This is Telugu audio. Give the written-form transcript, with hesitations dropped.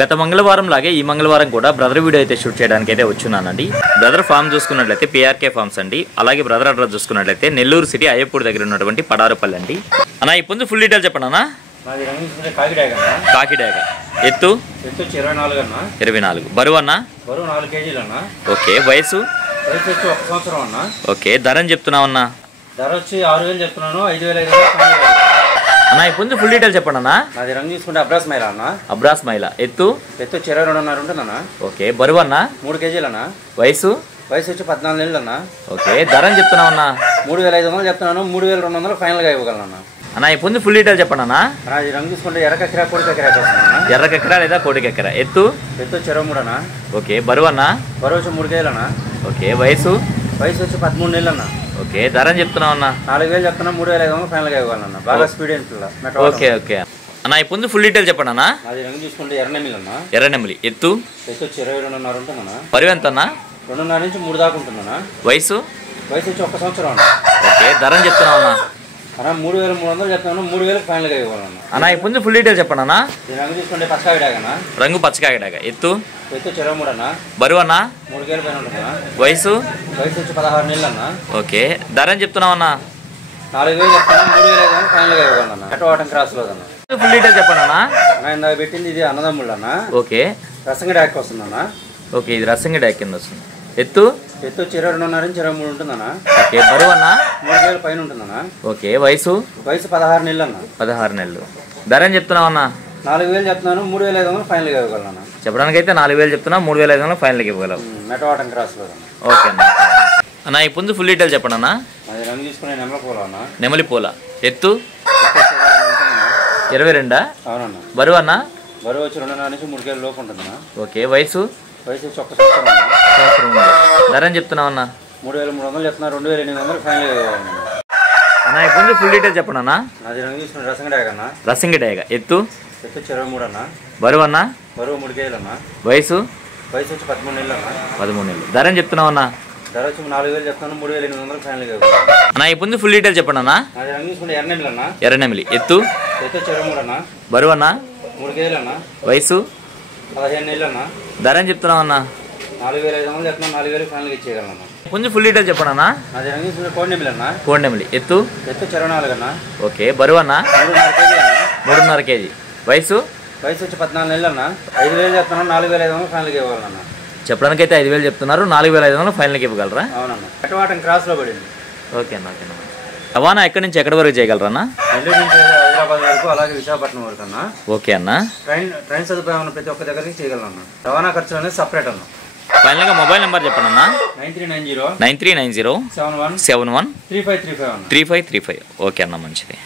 గత మంగళవారం లాగే ఈ మంగళవారం కూడా బ్రదర్ వీడియో అయితే షూట్ చేయడానికి అయితే వచ్చున్నానండి. బ్రదర్ ఫామ్ చూసుకున్నట్లయితే పిఆర్కే ఫార్మ్స్ అండి. అలాగే బ్రదర్ అడ్రస్ చూసుకున్నట్లయితే నెల్లూరు సిటీ అయ్యపూర్ దగ్గర ఉన్నటువంటి పడారుపల్లి అండి. అన్న ఈ పుంజు ఫుల్ డీటెయిల్ చెప్పండి అన్న. కాకిడాక ఎత్తు 24 బరువు అన్న 4 kg అన్న. ఓకే వయసు 1 సంవత్సరం అన్న. ఓకే ధర అని చెప్తున్నావు అన్న. ధర వచ్చి 6,000 చెప్తున్నాను. 5,500 అన్న ఈ పుంజు ఫుల్ డీటెయిల్ చెప్పండి అన్న. నాది రంగు తీసుకుంటే అబ్రాస్ మైలా అన్న. అబ్రాస్ మైలా ఎత్తు 22.5 ఉంటుందన్న. ఓకే బరువు అన్న 3 kg అన్న. వయసు వచ్చి 14 నెలలు అన్న. ఓకే ధర అని చెప్తున్నావు అన్న. 3,500 చెప్తున్నాను. 3,200 ఫైనల్గా ఇవ్వగలను అన్న. అన్న ఈ పుంజు ఫుల్ డీటెయిల్ చెప్పండి అన్న. నాది రంగు తీసుకుంటే ఎర్రకెక్కరా కోడికెక్కరా వస్తుందన్న. ఎర్రకెక్కరా లేదా కోడికెక్కరా ఎత్తు 23 అన్న. ఓకే బరువు అన్న. బరువు వచ్చి 3 kg అన్న. ఓకే వయసు వచ్చి 13 నెలలు అన్న. ఓకే ధర అని చెప్తున్నావు అన్న. 4,000 చెప్తున్నా. 3,500 ఫైనల్గా ఇవ్వాలన్న. బాగా స్పీడ్ అయిన. ఓకే ఓకే అన్న ఈ పుంజు ఫుల్ డీటెయిల్ చెప్పండి అన్న. అది రంగు తీసుకుంటే ఎర్రనెమిలి అన్న. ఎర్రనెమిలి ఎత్తు వచ్చి 22.5 ఉంటుందన్న. బరువు ఎంత అన్న. 2.5 నుంచి 3 దాకా ఉంటుందన్న. వయసు వచ్చి 1 సంవత్సరం అన్న. ఓకే ధర అని చెప్తున్నావు అన్న. అన్న 3,300 చెప్తున్నాను. 3,000 ఫైనల్గా ఇవ్వాలన్న. అన్న ఈ పుంజు ఫుల్ డీటెయిల్ చెప్పండి అన్న. ఈ రంగు తీసుకుంటే పచ్చకాయడాగన్న. రంగు పచ్చకాయడాగ ఎత్తు 23 అన్న. బరువు అన్న 3 kg పైన ఉంటుందన్న. వయసు వచ్చి 16 నెలలు అన్న. ఓకే ధర అని చెప్తున్నావు అన్న. 4,000 చెప్తాను. 3,500 ఫైనల్గా ఇవ్వాలన్న. అటవాటం క్రాస్లో అన్న. ఫుల్ డీటెయిల్ చెప్పండి అన్న. ఇందాక పెట్టింది ఇది అన్నదమ్ముళ్ళు అన్న. ఓకే రసంగడాకి వస్తుందన్న. ఓకే ఇది రసంగి డాక్ కింద వస్తుంది. ఎత్తు వచ్చి 22.5 నుంచి 23 ఉంటుందన్న. ఓకే బరువు అన్న 3 kg పైన ఉంటుందన్న. ఓకే వయసు 16 నెలలు అన్న. 16 నెలలు ధర అని చెప్తున్నావు అన్న. 4,000 చెప్తున్నాను. 3,500 ఫైనల్గా ఇవ్వగలను. చెప్పడానికి అయితే 4,000 చెప్తున్నా. 3,500 ఫైనల్కి ఇవ్వగలవు. మెటవాటం క్రాస్లో అన్న. ఓకే అన్న. అన్న ఈ పుంజు ఫుల్ డీటెయిల్ చెప్పండి అన్న. అది రంగు తీసుకునే నెమలిపూల అన్న. నెమలిపూల ఎత్తు 22 అవునన్న. బరువు అన్న. బరువు వచ్చి 2.5 నుంచి 3 kg లోపు ఉంటుందన్న. ఓకే వయసు వచ్చి 1 సంవత్సరం అన్న. సంవత్సరం ఉంది. ధర అని చెప్తున్నావు అన్న. 3,300 చెప్తున్నా. 2,800 ఫైనల్గా ఇవ్వాలన్న. అన్న ఈ పుంజు ఫుల్ డీటెయిల్ చెప్పండి అన్న. అది రంగు తీసుకునే రసంగడాగ అన్న. రసింగి డాగ ఎత్తు 23 అన్న. బరువు అన్న. బరువు 3 kg అన్న. వయసు వచ్చి 13 నెలలు అన్న. 13 నెలలు ధర అని చెప్తున్నావు అన్న. ధర వచ్చి 4,000 చెప్తాను. 3,800 ఫైనల్గా ఇవ్వాలి. అన్న ఈ పుంజు ఫుల్ డీటెయిల్ చెప్పండి అన్న. అది రంగు తీసుకుంటే ఎర్రనెమిలి అన్న. ఎర్రనెమిలి ఎత్తు 23 అన్న. బరువు అన్న. 3 kg అన్న. వయసు 15 నెలలు అన్న. ధర అని చెప్తున్నావు అన్న. 4,500 చెప్తున్నా. 4,000 ఫైనల్గా ఇచ్చేయగలను. పుంజు ఫుల్ డీటెయిల్ చెప్పండి అన్న. అది రంగు తీసుకుంటే కోడినెమిలి అన్న. కోడినెమిలి ఎత్తు 24 అన్న. ఓకే బరువు అన్న. 3.5 kg అన్న. 3.5 kg వయసు వచ్చి 14 నెలలు అన్న. 5,000 చెప్తున్నాను. 4,500 ఫైనల్గా ఇవ్వాలన్న. చెప్పడానికి అయితే 5,000 చెప్తున్నారు. 4,500 ఫైనల్కి ఇవ్వగలరా? అవునన్న. కటవాటం క్రాస్లో పడింది. ఓకే అన్న. ఓకే అన్న. రవాణా ఎక్కడి నుంచి ఎక్కడి వరకు చేయగలరా అన్న? నెల్లూరు నుంచి హైదరాబాద్ వరకు, అలాగే విశాఖపట్నం వరకు అన్న. ఓకే అన్న. ట్రైన్ సదుపాయం ఉన్న ప్రతి ఒక్క దగ్గరికి చేయగలను అన్న. రవాణా ఖర్చు అనేది సపరేట్ అన్న. ఫైనల్గా మొబైల్ నెంబర్ చెప్పండి అన్న. 9390 9390 71 71 3535 అన్న. 3535. ఓకే అన్న మంచిది.